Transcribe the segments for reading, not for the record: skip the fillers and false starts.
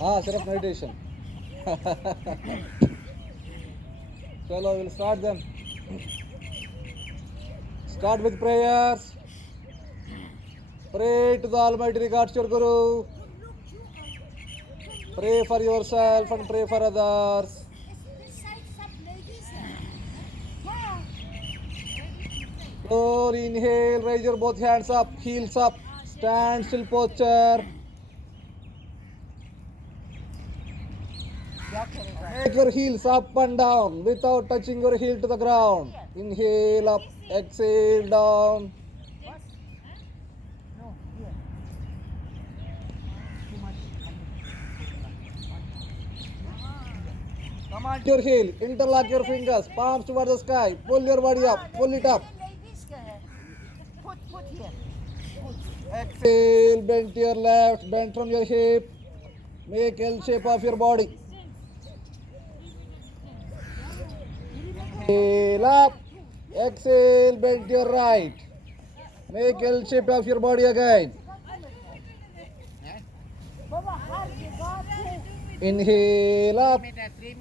हाँ सिर्फ मेडिटेशन. चलो we'll start them. Start with prayers. Pray to the Almighty regards your Guru. Pray for yourself and pray for others. Slowly inhale, raise your both hands up, heels up, stand still posture. Make your heels up and down without touching your heel to the ground. Inhale up, exhale down. Come on to your heel, interlock your fingers, palms towards the sky, pull your body up, pull it up. Put here. Exhale, bend to your left, bend from your hip. Make L shape of your body. Inhale up, exhale, bend to your right. Make L shape of your body again. Inhale up,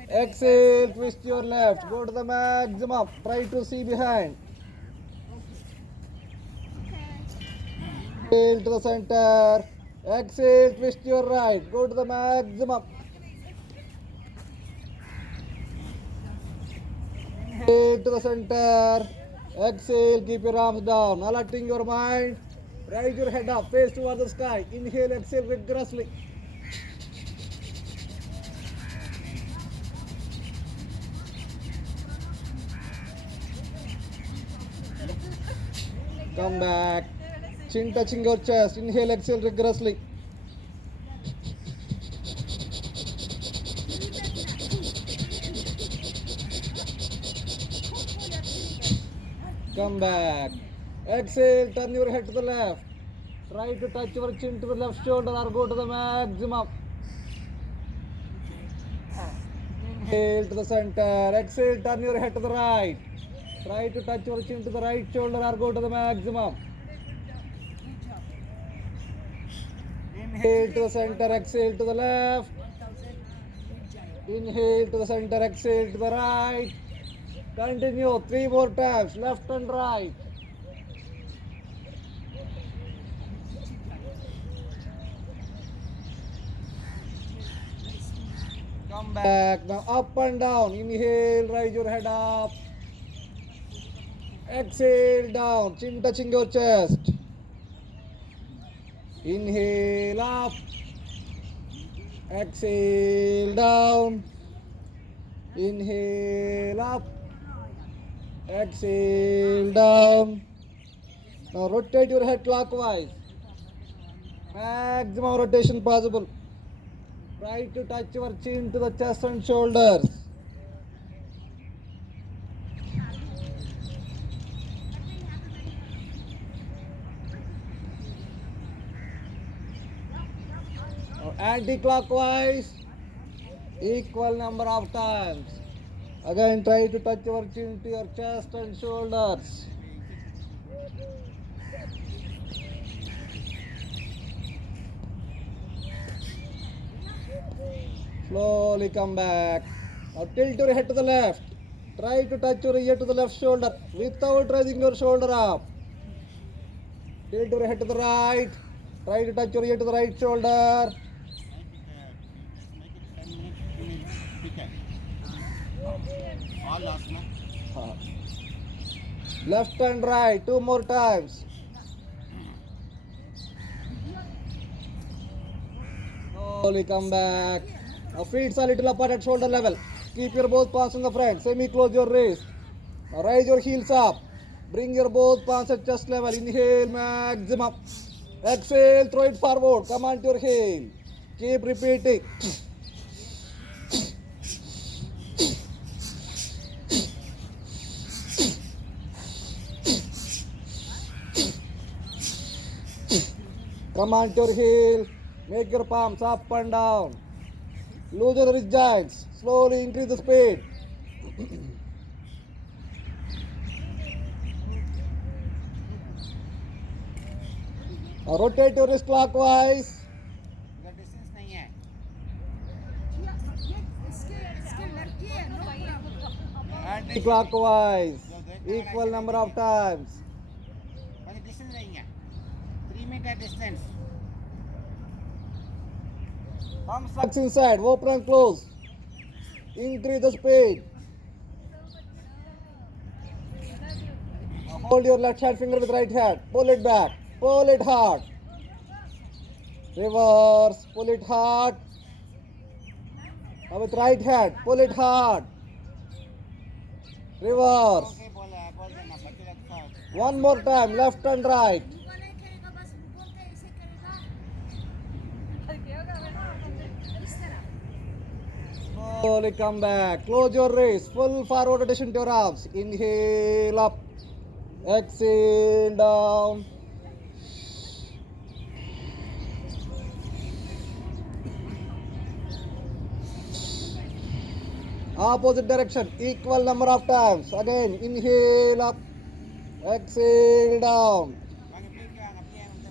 exhale, twist your left, go to the maximum, try to see behind. Inhale to the center, exhale, twist your right, go to the maximum. Inhale to the center, exhale, keep your arms down, alerting your mind. Raise your head up, face towards the sky. Inhale, exhale vigorously. Come back. Chin touching your chest. Inhale, exhale rigorously. Come back. Exhale, turn your head to the left. Try to touch your chin to the left shoulder or go to the maximum. Inhale to the center. Exhale, turn your head to the right. Try to touch your chin to the right shoulder or go to the maximum. Inhale to the center, exhale to the left. Inhale to the center, exhale to the right. Continue 3 more times, left and right. Come back. Now up and down. Inhale, raise your head up. Exhale down, chin touching your chest. Inhale up. Exhale down. Inhale up. Exhale down. Now rotate your head clockwise. Maximum rotation possible. Try to touch your chin to the chest and shoulders. Now anti-clockwise. Equal number of times. Again try to touch your chin to your chest and shoulders. Slowly come back. Now tilt your head to the left. Try to touch your ear to the left shoulder without raising your shoulder up. Tilt your head to the right. Try to touch your ear to the right shoulder. All last na. Left and right, 2 more times. Slowly come back. Now feet are little apart at shoulder level. Keep your both palms in the front. Semi-close your wrist. Now raise your heels up. Bring your both palms at chest level. Inhale maximum. Exhale, throw it forward. Come on to your heel. Keep repeating. Come on to your heel. Make your palms up and down. Loosen the wrist joints. Slowly increase the speed. Now rotate your wrist clockwise. Clockwise. Equal number of times. கொஞ்சம் distance வைங்க. 3 meter distance. Thumb sucks inside. Open and close. Increase the speed. Now hold your left hand finger with right hand. Pull it back. Pull it hard. Reverse. Pull it hard. Now with right hand. Pull it hard. Reverse. Okay, बोल देना बच्चे लगता है. One more time. Left and right. Slowly come back. Close your wrist. Full forward rotation to your arms. Inhale up. Exhale down. Opposite direction. Equal number of times. Again. Inhale up. Exhale down. வாங்க பிடிங்க வாங்க அப்படியே வந்து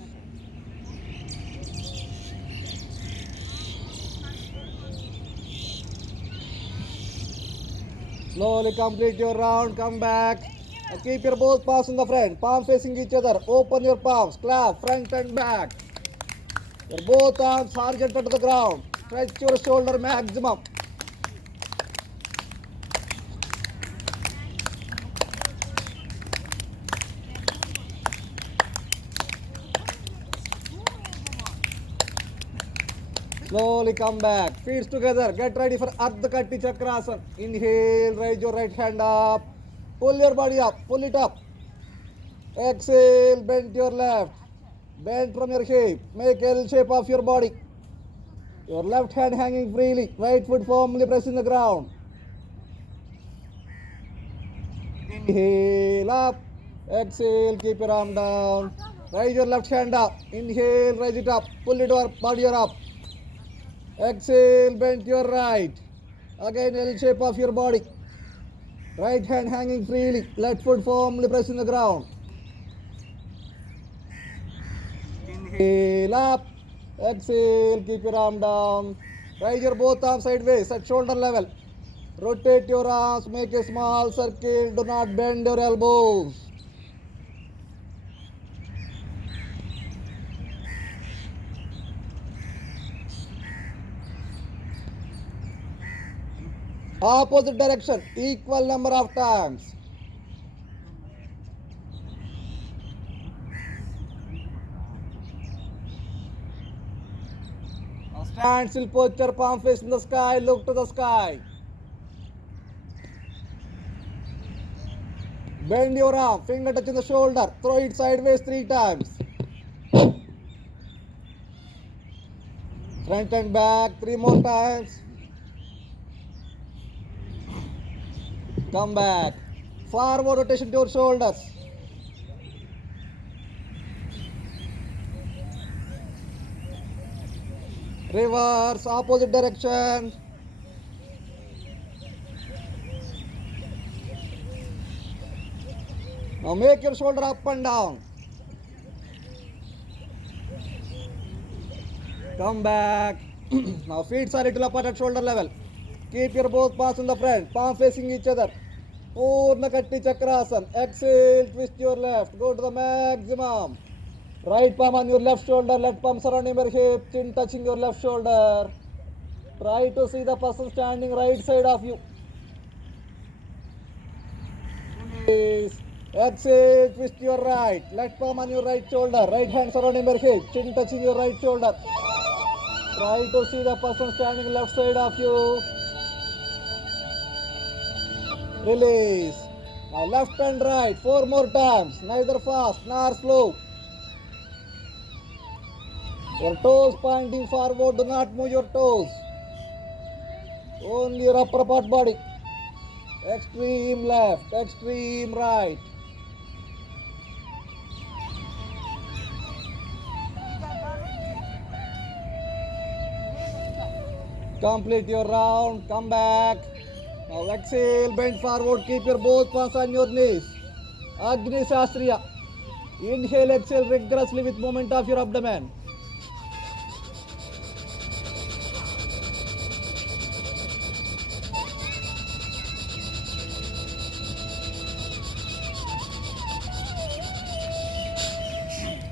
Slowly complete your round. Come back. Keep your both palms in the front. Palm facing each other. Open your palms. Clap front and back. Your both arms horizontal to the ground. Stretch your shoulder maximum. Slowly come back. Feet together. Get ready for Ardha Katti Chakrasana. Inhale. Raise your right hand up. Pull your body up. Pull it up. Exhale. Bend your left. Bend from your hip. Make L shape of your body. Your left hand hanging freely. Right foot firmly pressing the ground. Inhale up. Exhale. Keep your arm down. Raise your left hand up. Inhale. Raise it up. Pull it up. Body up. Exhale, bend your right. Again, L shape of your body. Right hand hanging freely. Left foot firmly pressing the ground. Inhale up. Exhale, keep your arm down. Raise your both arms sideways at shoulder level. Rotate your arms, make a small circle. Do not bend your elbows. Opposite direction, equal number of times. Now stand still posture, palm face in the sky, look to the sky. Bend your arm, finger touching the shoulder, throw it sideways 3 times. Front and back 3 more times. Come back. Forward rotation to your shoulders. Reverse, opposite direction. Now make your shoulder up and down. Come back. Now feet are little apart at shoulder level. Keep your both palms in the front, palm facing each other. Purna Katti Chakrasana. Exhale, twist your left. Go to the maximum. Right palm on your left shoulder, left palm surrounding your hip, chin touching your left shoulder. Try to see the person standing right side of you. Please. Exhale, twist your right. Left palm on your right shoulder, right hand surrounding your hip, chin touching your right shoulder. Try to see the person standing left side of you. Release. Now left and right 4 more times. Neither fast nor slow. Your toes pointing forward. Do not move your toes. Only your upper part body. Extreme left, extreme right. Complete your round. Come back. Now exhale, bend forward, keep your both palms on your knees. Agni Shastriya. Inhale, exhale rigorously with movement of your abdomen.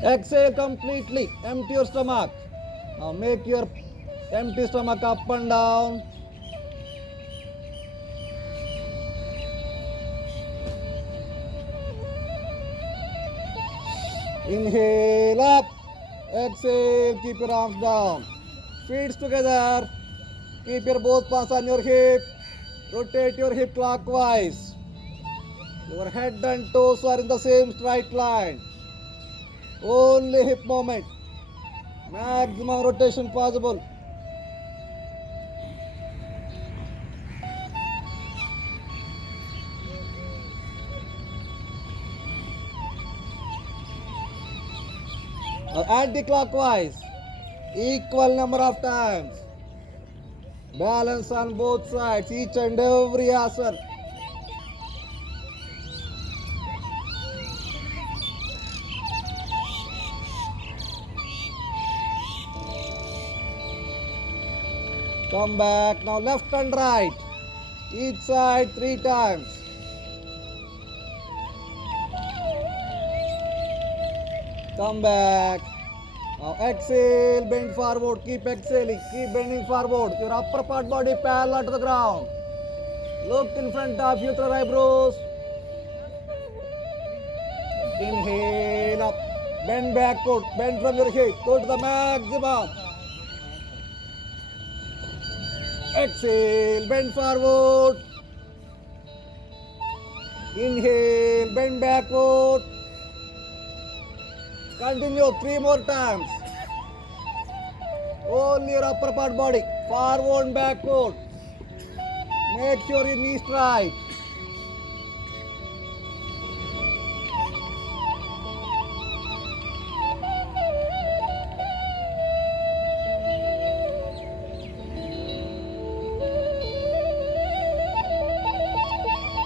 Exhale completely. Empty your stomach. Now make your empty stomach up and down. Inhale up. Exhale. Keep your arms down. Feet together. Keep your both palms on your hip. Rotate your hip clockwise. Your head and toes are in the same straight line. Only hip movement. Maximum rotation possible. Anti-clockwise. Equal number of times. Balance on both sides, each and every asana. Come back. Now left and right. Each side 3 times. Come back. Now exhale, bend forward, keep exhaling, keep bending forward. Your upper part body parallel to the ground. Look in front of you through eyebrows. Inhale up, bend backward, bend from your hip, go to the maximum. Exhale, bend forward. Inhale, bend backward. Continue 3 more times. Only your upper part body, forward and backward. Make sure your knees straight.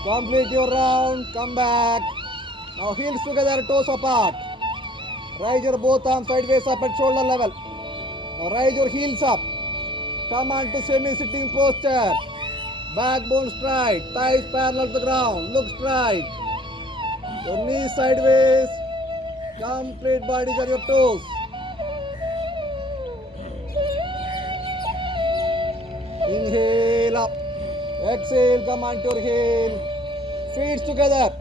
Complete your round, come back. Now heels together, toes apart. Raise your both arms sideways up at shoulder level. Now raise your heels up. Come on to semi-sitting posture. Backbone straight, thighs parallel to the ground. Look straight. Your knees sideways. Complete bodies on your toes. Inhale up. Exhale, come on to your heel. Feet together.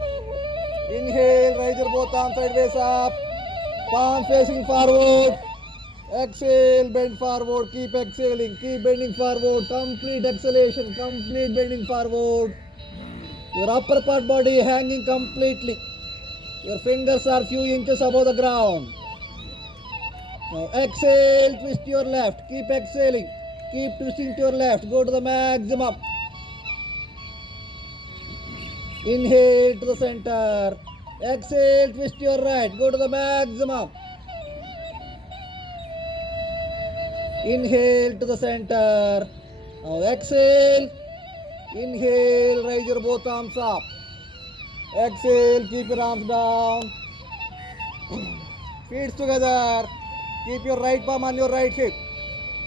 Inhale, raise your both arms sideways up. Palm facing forward. Exhale, bend forward. Keep exhaling. Keep bending forward. Complete exhalation. Complete bending forward. Your upper part body hanging completely. Your fingers are few inches above the ground. Now exhale, twist your left. Keep exhaling. Keep twisting to your left. Go to the maximum. Inhale to the center. Exhale, twist your right. Go to the maximum. Inhale to the center. Now exhale. Inhale, raise your both arms up. Exhale, keep your arms down. Feet together. Keep your right palm on your right hip.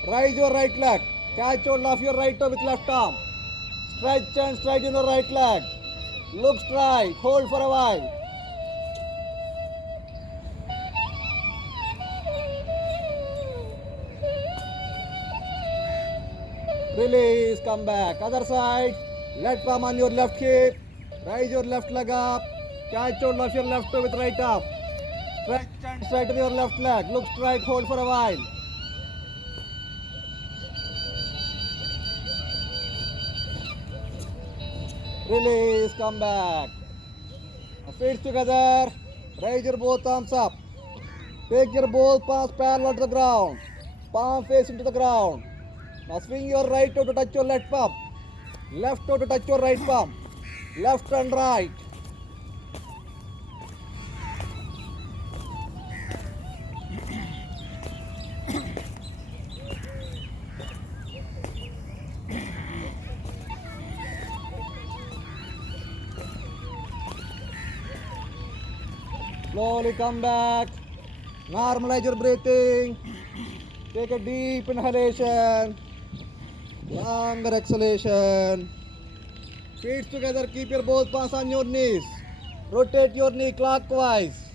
Raise your right leg. Catch hold of your right toe with left arm. Stretch and straighten the right leg. Look straight. Hold for a while. Release, come back. Other side. Left palm on your left hip. Raise your left leg up. Catch hold of your left toe with right arm. Stretch and straighten your left leg. Look straight, hold for a while. Release, come back. Now feet together. Raise your both arms up. Take your both palms parallel to the ground. Palm facing to the ground. Now swing your right toe to touch your left palm. Left toe to touch your right palm. Left and right. Slowly come back. Normalize your breathing. Take a deep inhalation. Longer exhalation. Feet together. Keep your both palms on your knees. Rotate your knee clockwise.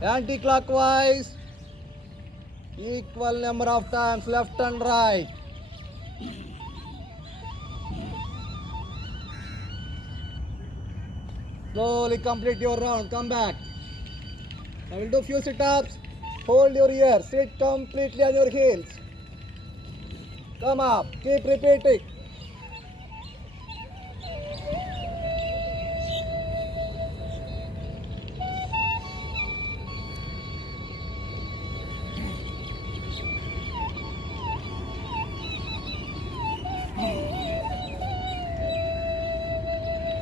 Anti-clockwise. Equal number of times left and right. Slowly complete your round. Come back. Now we'll do few sit-ups. Hold your ear. Sit completely on your heels. Come up. Keep repeating.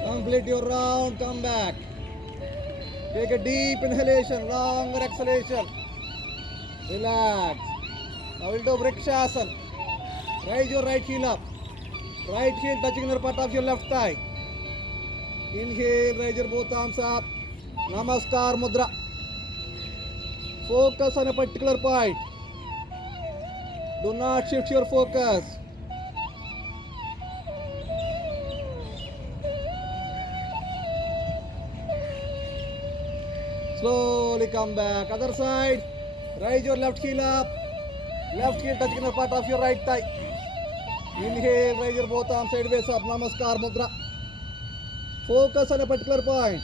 Complete your round. Come back. Take a deep inhalation, longer exhalation. Relax. Now we'll do Vrikshasana. Raise your right heel up. Right heel touching the part of your left thigh. Inhale, raise your both arms up. Namaskar Mudra. Focus on a particular point. Do not shift your focus. Slowly come back. Other side. Raise your left heel up. Left heel touching the part of your right thigh. Inhale, raise your both arms sideways up. Namaskar Mudra. Focus on a particular point.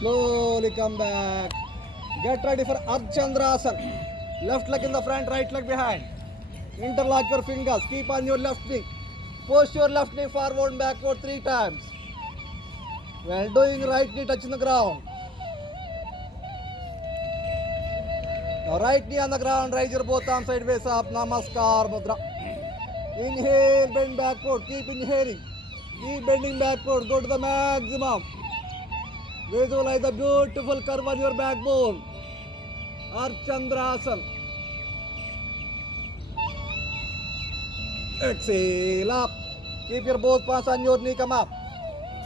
Slowly come back. Get ready for Archandrasana. Left leg in the front, right leg behind. Interlock your fingers. Keep on your left knee. Push your left knee forward and backward 3 times. While doing right knee touching the ground. Now right knee on the ground. Raise your both arms sideways up. Namaskar Mudra. Inhale, bend backward. Keep inhaling. Keep bending backward. Go to the maximum. Visualize the beautiful curve on your backbone. Archandrasana. Exhale up. Keep your both palms on your knee. Come up.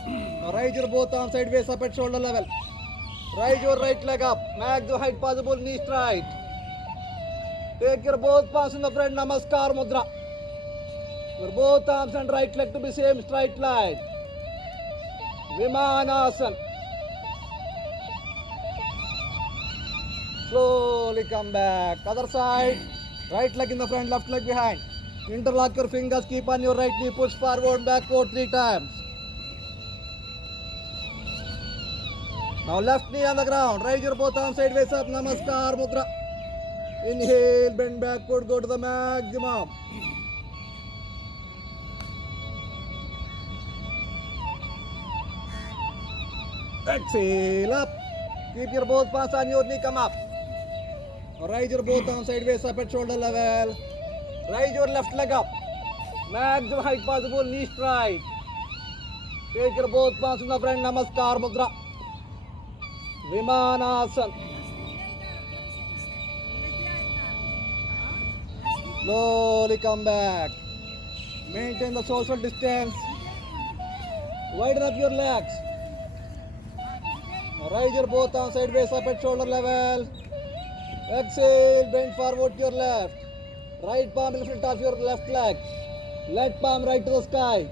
Now raise your both arms sideways up at shoulder level. Raise your right leg up. Maximum height possible. Knee straight. Take your both palms in the front. Namaskar Mudra. Your both arms and right leg to be same straight line. Vimanasana. Slowly come back. Other side. Right leg in the front, left leg behind. Interlock your fingers. Keep on your right knee. Push forward, backward 3 times. Now left knee on the ground. Raise your both arms sideways up. Namaskar Mudra. Inhale, bend backward. Go to the maximum. Exhale up. Keep your both palms on your knee. Come up. Raise your both arms sideways up at shoulder level. Raise your left leg up. Maximum height possible. Knee straight. Take your both palms in the front. Namaskar Mudra. Vimanasana. Slowly come back. Maintain the social distance. Widen up your legs. Raise your both arms sideways up at shoulder level. Exhale, bend forward to your left. Right palm in front of your left leg. Left palm right to the sky.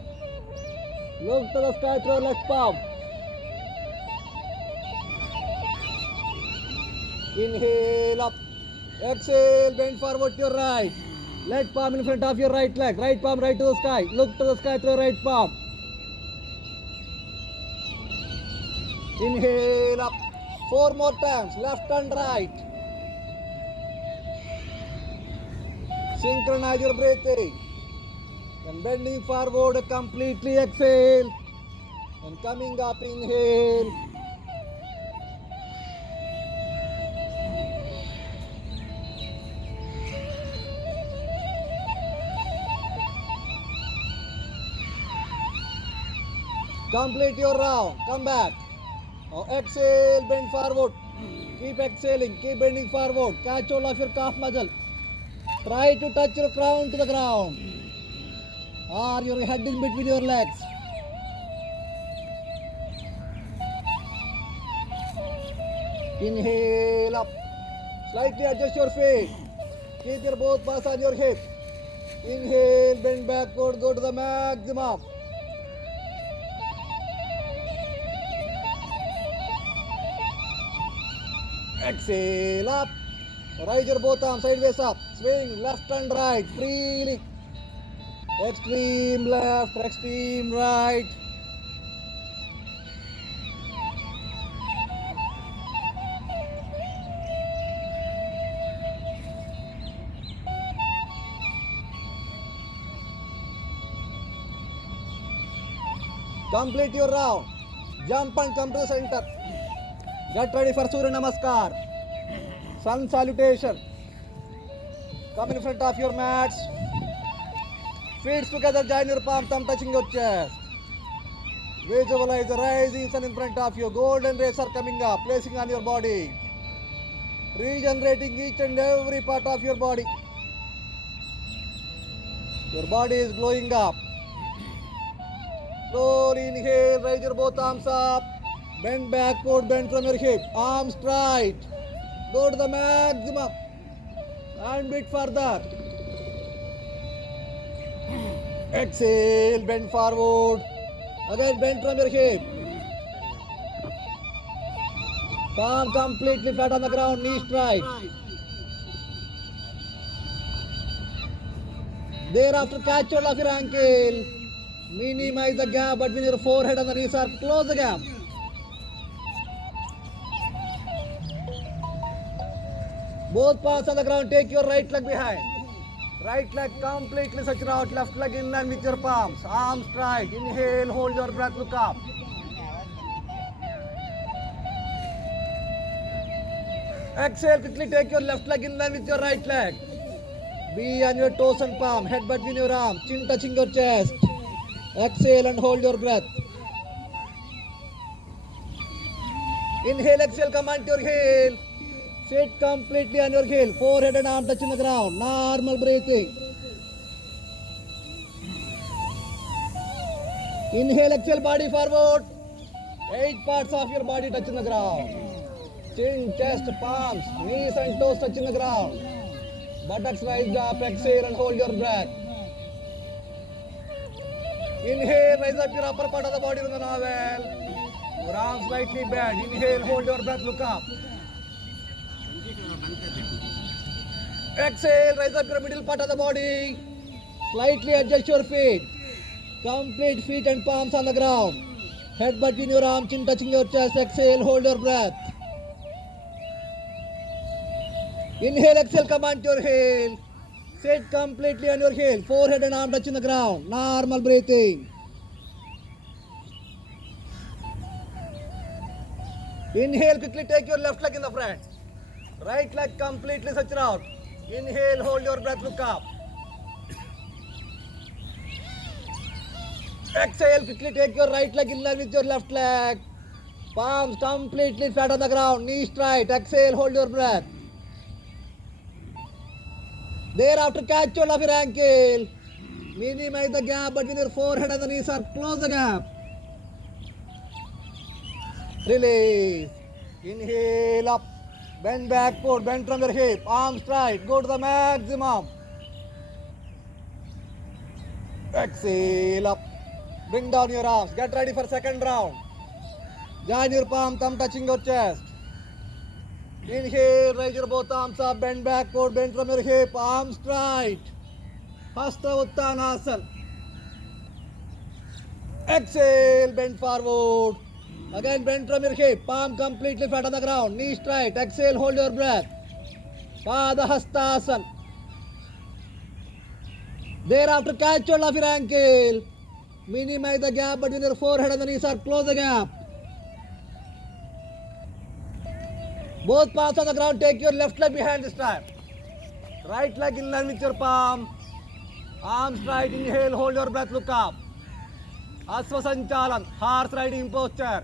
Look to the sky through your left palm. Inhale up. Exhale, bend forward to your right. Left palm in front of your right leg. Right palm right to the sky. Look to the sky through your right palm. Inhale up. 4 more times. Left and right. Synchronize your breathing. And bending forward completely. Exhale. And coming up. Inhale. Complete your round. Come back. Now exhale, bend forward. Keep exhaling, keep bending forward. Catch hold of your calf muscle. Try to touch your crown to the ground. Or your head in between your legs. Inhale up. Slightly adjust your feet. Keep your both paws on your hip. Inhale, bend backward, go to the maximum. Exhale, up. Raise your both arms sideways up. Swing left and right freely. Extreme left, extreme right. Complete your round. Jump and come to the center. Get ready for Surya Namaskar. Sun salutation. Come in front of your mats. Feet together, join your palm, thumb touching your chest. Visualize the rising sun in front of you. Golden rays are coming up, placing on your body. Regenerating each and every part of your body. Your body is glowing up. Slowly inhale, raise your both arms up. Bend backward, bend from your hip. Arms straight. Go to the maximum. And bit further. Exhale, bend forward. Again, bend from your hip. Palm completely flat on the ground, knee straight. Thereafter, catch hold of your ankle. Minimize the gap between your forehead and the knees, or close the gap. Both paws on the ground, take your right leg behind. Right leg completely stretch out, left leg in line with your palms. Arms straight. Inhale, hold your breath, look up. Exhale, quickly take your left leg in line with your right leg. Be on your toes and palm, head between your arms, chin touching your chest. Exhale and hold your breath. Inhale, exhale, come on to your heel. Sit completely on your heel, forehead and arm touching the ground. Normal breathing. Inhale, exhale, body forward. 8 parts of your body touching the ground. Chin, chest, palms, knees and toes touching the ground. Buttocks raised up, exhale and hold your breath. Inhale, raise up your upper part of the body with the navel. Your arms slightly bent. Inhale, hold your breath, look up. Exhale, raise up your middle part of the body. Slightly adjust your feet. Complete feet and palms on the ground. Head between your arms, chin touching your chest. Exhale, hold your breath. Inhale, exhale, come on to your heel. Sit completely on your heel. Forehead and arm touching the ground. Normal breathing. Inhale, quickly take your left leg in the front. Right leg completely stretch out. Inhale, hold your breath, look up. Exhale, quickly take your right leg in line with your left leg. Palms completely flat on the ground, knees straight. Exhale, hold your breath. Thereafter, catch hold of your ankle. Minimize the gap between your forehead and the knees, or close the gap. Release. Inhale up. Bend backward, bend from your hip. Arms straight. Go to the maximum. Exhale up. Bring down your arms. Get ready for second round. Join your palm, thumb touching your chest. Inhale, raise your both arms up, bend backward, bend from your hip, arms straight. Hasta Uttanasana. Exhale, bend forward. Again, bend from your hip, palm completely flat on the ground, knee straight. Exhale, hold your breath. Pada Hastasana. Thereafter, catch hold of your ankle. Minimize the gap between your forehead and the knees, or close the gap. Both palms on the ground, take your left leg behind this time. Right leg in line with your palm. Arms straight, inhale, hold your breath, look up. Asvasanchalan, horse riding posture.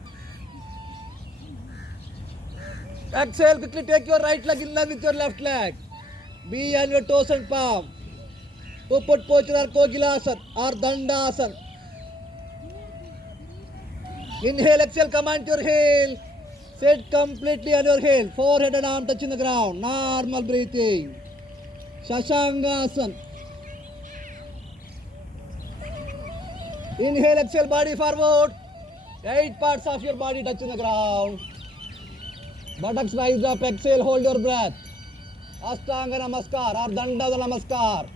Exhale, quickly take your right leg in line with your left leg. Be on your toes and palm. Uput posture or Kogilasana or Dandasana. Inhale, exhale, come on to your heel. Sit completely on your heel. Forehead and arm touching the ground. Normal breathing. Shashangasana. Inhale, exhale, body forward. 8 parts of your body touching the ground. Buttocks rise up, exhale, hold your breath. Ashtanga Namaskar or Dandava Namaskar.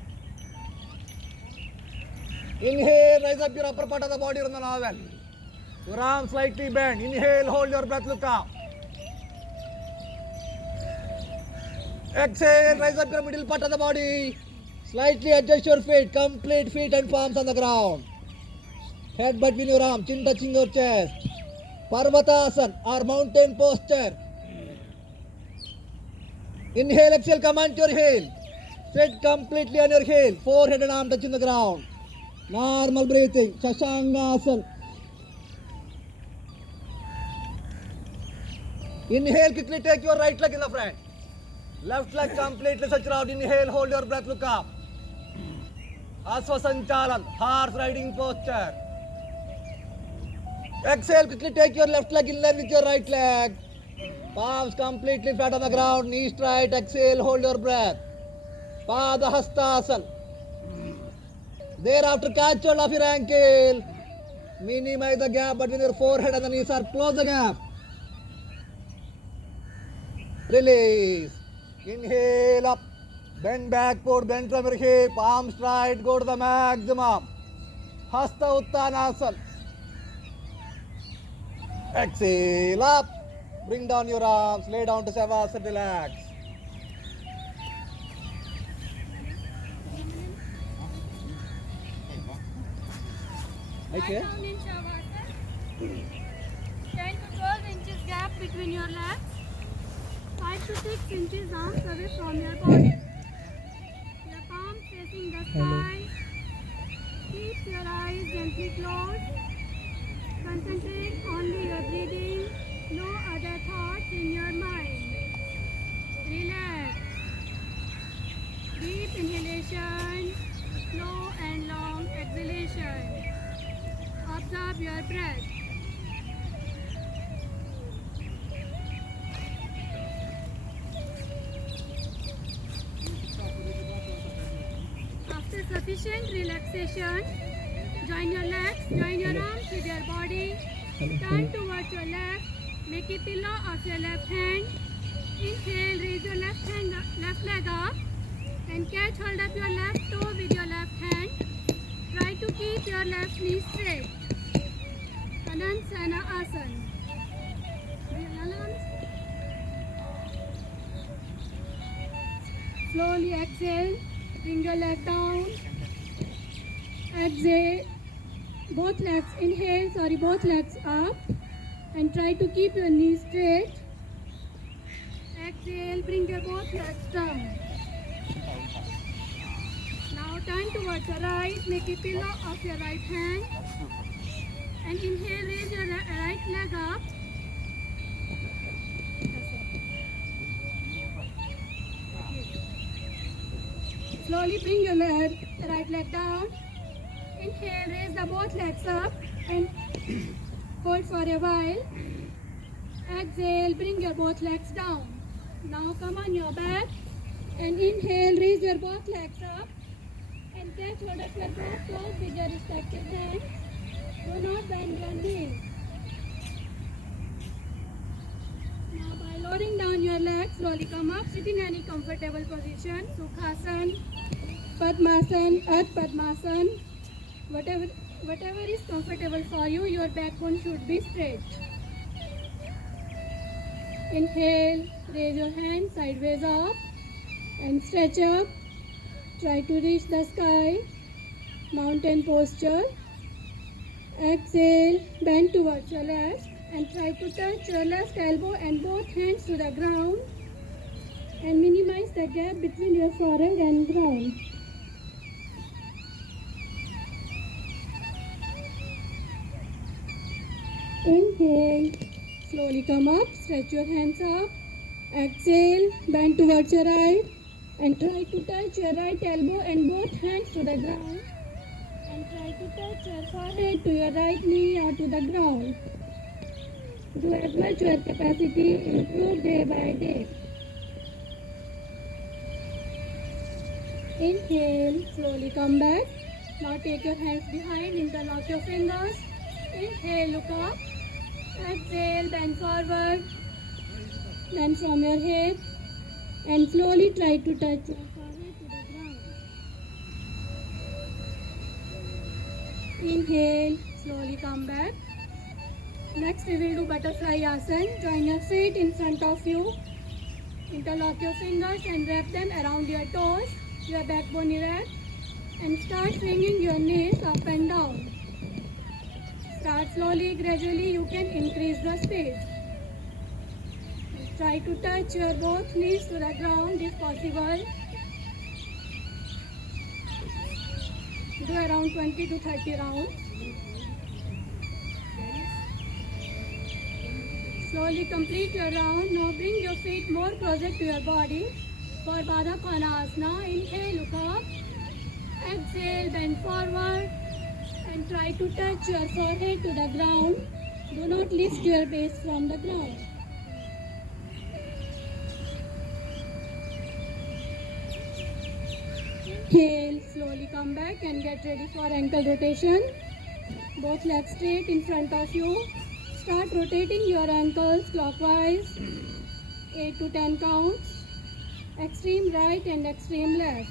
Inhale, rise up your upper part of the body on the novel. Your arms slightly bend. Inhale, hold your breath, look up. Exhale, rise up your middle part of the body. Slightly adjust your feet, complete feet and palms on the ground. Head between your arms, chin touching your chest. Parvatasana or mountain posture. Inhale, exhale, come on to your heel. Sit completely on your heel. Forehead and arm touching the ground. Normal breathing. Shashangasana. Inhale, quickly take your right leg in the front. Left leg completely stretch out. Inhale, hold your breath, look up. Asvasanchalan, horse riding posture. Exhale, quickly take your left leg in line with your right leg. Palms completely flat on the ground, knees straight. Exhale, hold your breath. Padahastasana. Thereafter, catch hold of your ankle. Minimize the gap between your forehead and the knees, or close the gap. Release. Inhale up. Bend backward, bend from your hip. Arms straight, go to the maximum. Hasta Uttanasana. Exhale up. Bring down your arms. Lay down to Savasana. Relax. Okay. Lie down in Shavasana. 10 to 12 inches gap between your legs. 5 to 6 inches arms away from your body. Your palms facing the sky. Keep your eyes gently closed. Concentrate only your breathing. No other thoughts in your mind. Relax. Deep inhalation. Slow and long exhalation. Observe your breath. After sufficient relaxation, join your legs, join your arms with your body. Turn towards your left. Make a pillow of your left hand. Inhale, raise your left leg up and catch hold of your left toe with your left hand. Try to keep your left knee straight. Anandsana Asana. Slowly exhale, bring your leg down. Exhale, both legs up and try to keep your knees straight. Exhale, bring your both legs down. Now turn towards the right, make a pillow of your right hand. And inhale, raise your right leg up. Slowly bring your right leg down. Inhale, raise the both legs up and hold for a while. Exhale, bring your both legs down. Now come on your back and inhale, raise your both legs up and catch hold of your both toes with your respective hands. Do not bend your knees. Now by lowering down your legs, slowly come up, sit in any comfortable position. Sukhasana, Padmasana, Ardha Padmasana. Whatever is comfortable for you, your backbone should be straight. Inhale, raise your hands sideways up and stretch up. Try to reach the sky, mountain posture. Exhale, bend towards your left and try to touch your left elbow and both hands to the ground and minimize the gap between your forehead and ground. Inhale, slowly come up, stretch your hands up. Exhale, bend towards your right and try to touch your right elbow and both hands to the ground. And try to touch your forehead to your right knee or to the ground. Do as much your capacity, improve day by day. Inhale, slowly come back Now take your hands behind, interlock your fingers. Inhale, look up. Exhale, bend forward. Bend from your hip. And slowly try to touch your forehead to the ground. Inhale, slowly come back. Next we will do butterfly asana. Join your feet in front of you. Interlock your fingers and wrap them around your toes, your backbone erect, and start swinging your knees up and down. Start slowly, gradually you can increase the speed. Try to touch your both knees to the ground if possible. Do around 20 to 30 rounds. Slowly complete your round. Now bring your feet more closer to your body. For Baddha Konasana, inhale, look up. Exhale, bend forward. And try to touch your forehead to the ground. Do not lift your base from the ground. Inhale, slowly come back and get ready for ankle rotation. Both legs straight in front of you. Start rotating your ankles clockwise. 8 to 10 counts. Extreme right and extreme left.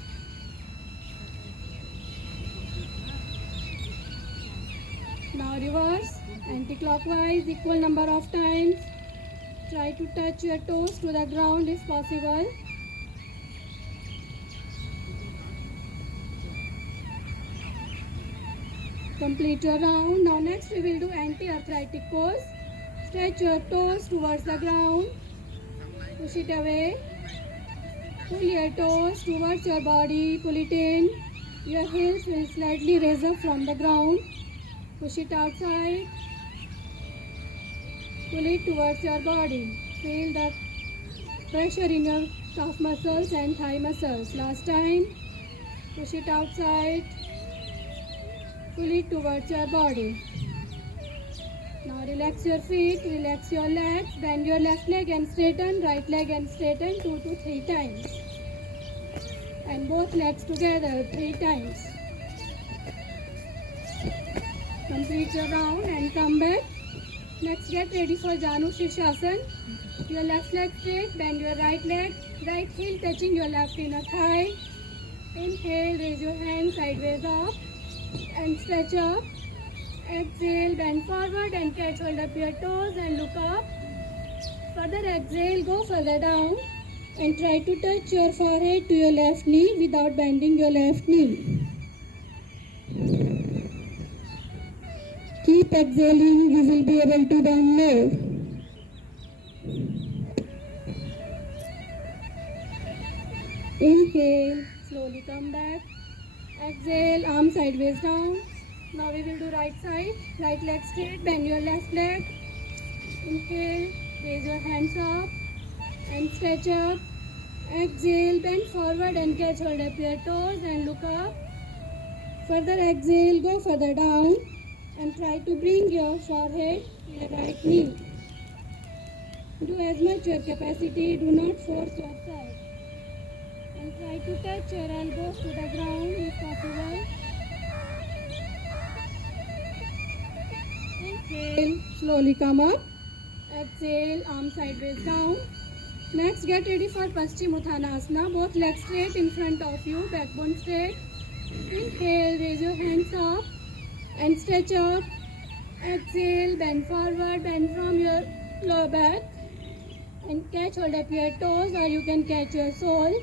Now reverse, anti-clockwise, equal number of times. Try to touch your toes to the ground if possible. Complete your round. Now next we will do anti-arthritic pose. Stretch your toes towards the ground. Push it away. Pull your toes towards your body. Pull it in. Your heels will slightly raise up from the ground. Push it outside. Pull it towards your body. Feel the pressure in your calf muscles and thigh muscles. Last time. Push it outside. Pull it towards your body. Now relax your feet, relax your legs, bend your left leg and straighten, right leg and straighten 2 to 3 times. And both legs together 3 times. Complete your round and come back. Next get ready for Janu Shirshasana. Your left leg straight, bend your right leg, right heel touching your left inner thigh. Inhale, raise your hand sideways up and stretch up. Exhale, bend forward and catch hold of your toes and look up. Further exhale, go further down and try to touch your forehead to your left knee without bending your left knee. Keep exhaling, you will be able to bend more. Inhale, slowly come back. Exhale, arm sideways down. Now we will do right side. Right leg straight, bend your left leg. Inhale, raise your hands up and stretch up. Exhale, bend forward and catch hold of your toes and look up. Further exhale, go further down and try to bring your forehead to your right knee. Do as much your capacity, do not force yourself. And try to touch your elbows to the ground if possible. Inhale, slowly come up. Exhale, arm sideways down. Next, get ready for Paschimottanasana. Both legs straight in front of you, backbone straight. Inhale, raise your hands up and stretch up. Exhale, bend forward, bend from your lower back and catch hold of your toes or you can catch your sole.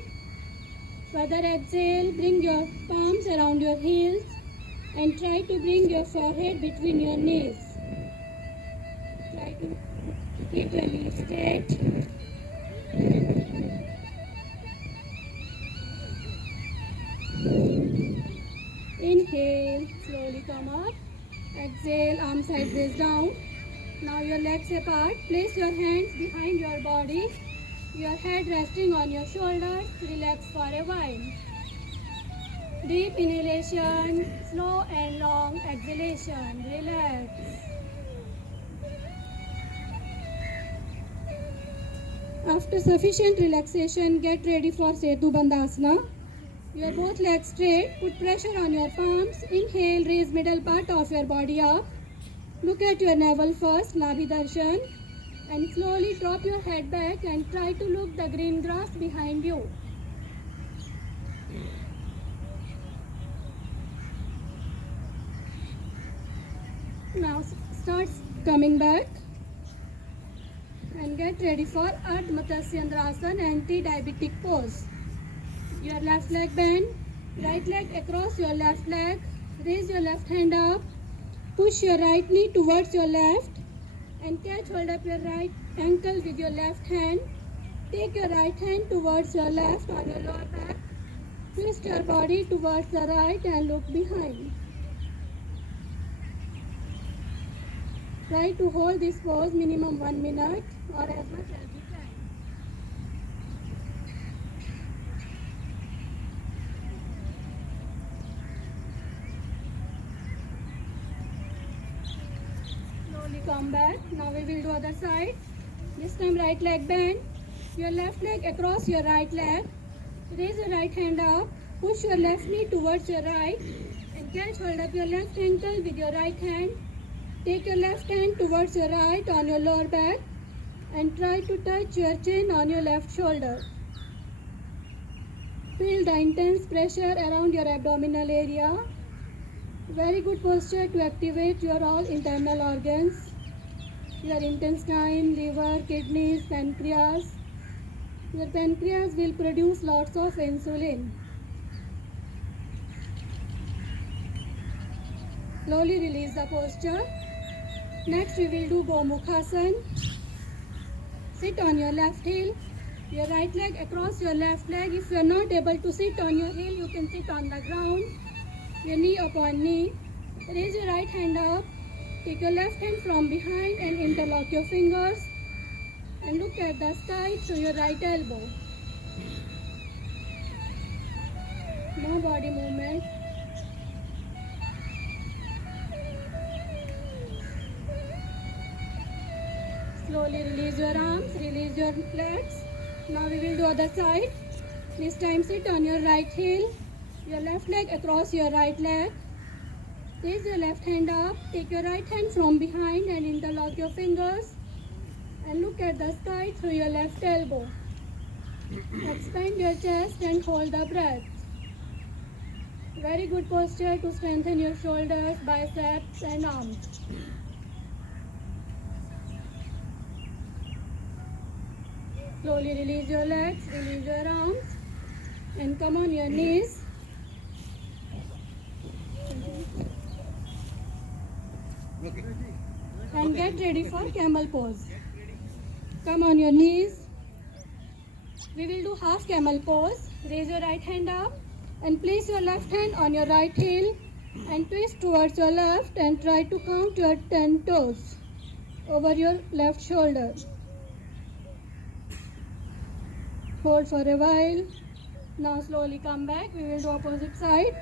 Further exhale, bring your palms around your heels and try to bring your forehead between your knees. Try to keep your knees straight. Inhale, slowly come up. Exhale, arm sideways down. Now your legs apart. Place your hands behind your body. Your head resting on your shoulders. Relax for a while. Deep inhalation, slow and long exhalation. Relax. After sufficient relaxation, get ready for Setu Bandhasana. Your both legs straight. Put pressure on your palms. Inhale, raise middle part of your body up. Look at your navel first, Nabhi Darshan. And slowly drop your head back and try to look the green grass behind you. Now start coming back and get ready for Ardha Matsyendrasana anti-diabetic pose. Your left leg bend, right leg across your left leg, raise your left hand up, push your right knee towards your left and hold up your right ankle with your left hand. Take your right hand towards your left on your lower back, twist your body towards the right and look behind. Try to hold this pose minimum 1 minute or as much as you can. Slowly come back. Now we will do other side. This time right leg bend. Your left leg across your right leg. Raise your right hand up. Push your left knee towards your right and hold up your left ankle with your right hand. Take your left hand towards your right on your lower back and try to touch your chin on your left shoulder. Feel the intense pressure around your abdominal area. Very good posture to activate your all internal organs, your intestine, liver, kidneys, pancreas. Your pancreas will produce lots of insulin. Slowly release the posture. Next we will do Gomukhasana. Sit on your left heel. Your right leg across your left leg. If you are not able to sit on your heel, you can sit on the ground. Your knee upon knee. Raise your right hand up. Take your left hand from behind and interlock your fingers. And look at the sky through your right elbow. No body movement. Slowly release your arms, release your legs. Now we will do other side. This time sit on your right heel. Your left leg across your right leg. Raise your left hand up. Take your right hand from behind and interlock your fingers. And look at the sky through your left elbow. Expand your chest and hold the breath. Very good posture to strengthen your shoulders, biceps and arms. Slowly release your legs, release your arms and come on your knees. And get ready for camel pose. Come on your knees. We will do half camel pose. Raise your right hand up and place your left hand on your right heel and twist towards your left and try to count your 10 toes over your left shoulder. Hold for a while. Now slowly come back. We will do opposite side.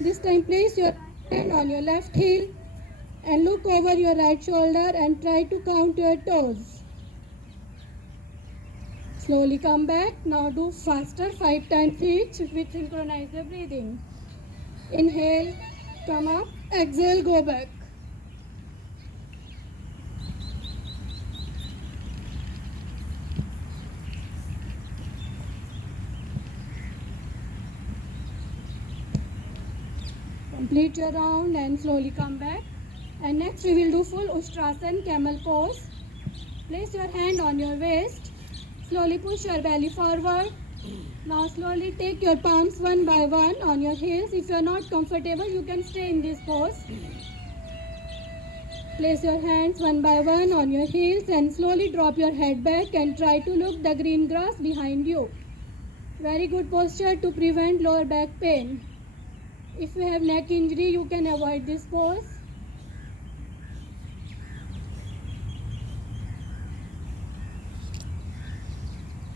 This time place your hand on your left heel and look over your right shoulder and try to count your toes. Slowly come back. Now do faster 5 times each with synchronize the breathing. Inhale, come up. Exhale, go back. Complete your round and slowly come back. And next we will do full Ustrasana camel pose. Place your hand on your waist. Slowly push your belly forward. Now slowly take your palms one by one on your heels. If you are not comfortable, you can stay in this pose. Place your hands one by one on your heels and slowly drop your head back and try to look the green grass behind you. Very good posture to prevent lower back pain. If you have neck injury, you can avoid this pose.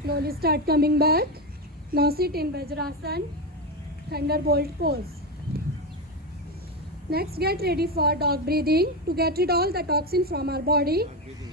Slowly start coming back. Now sit in Vajrasana, Thunderbolt pose. Next, get ready for dog breathing to get rid all the toxin from our body.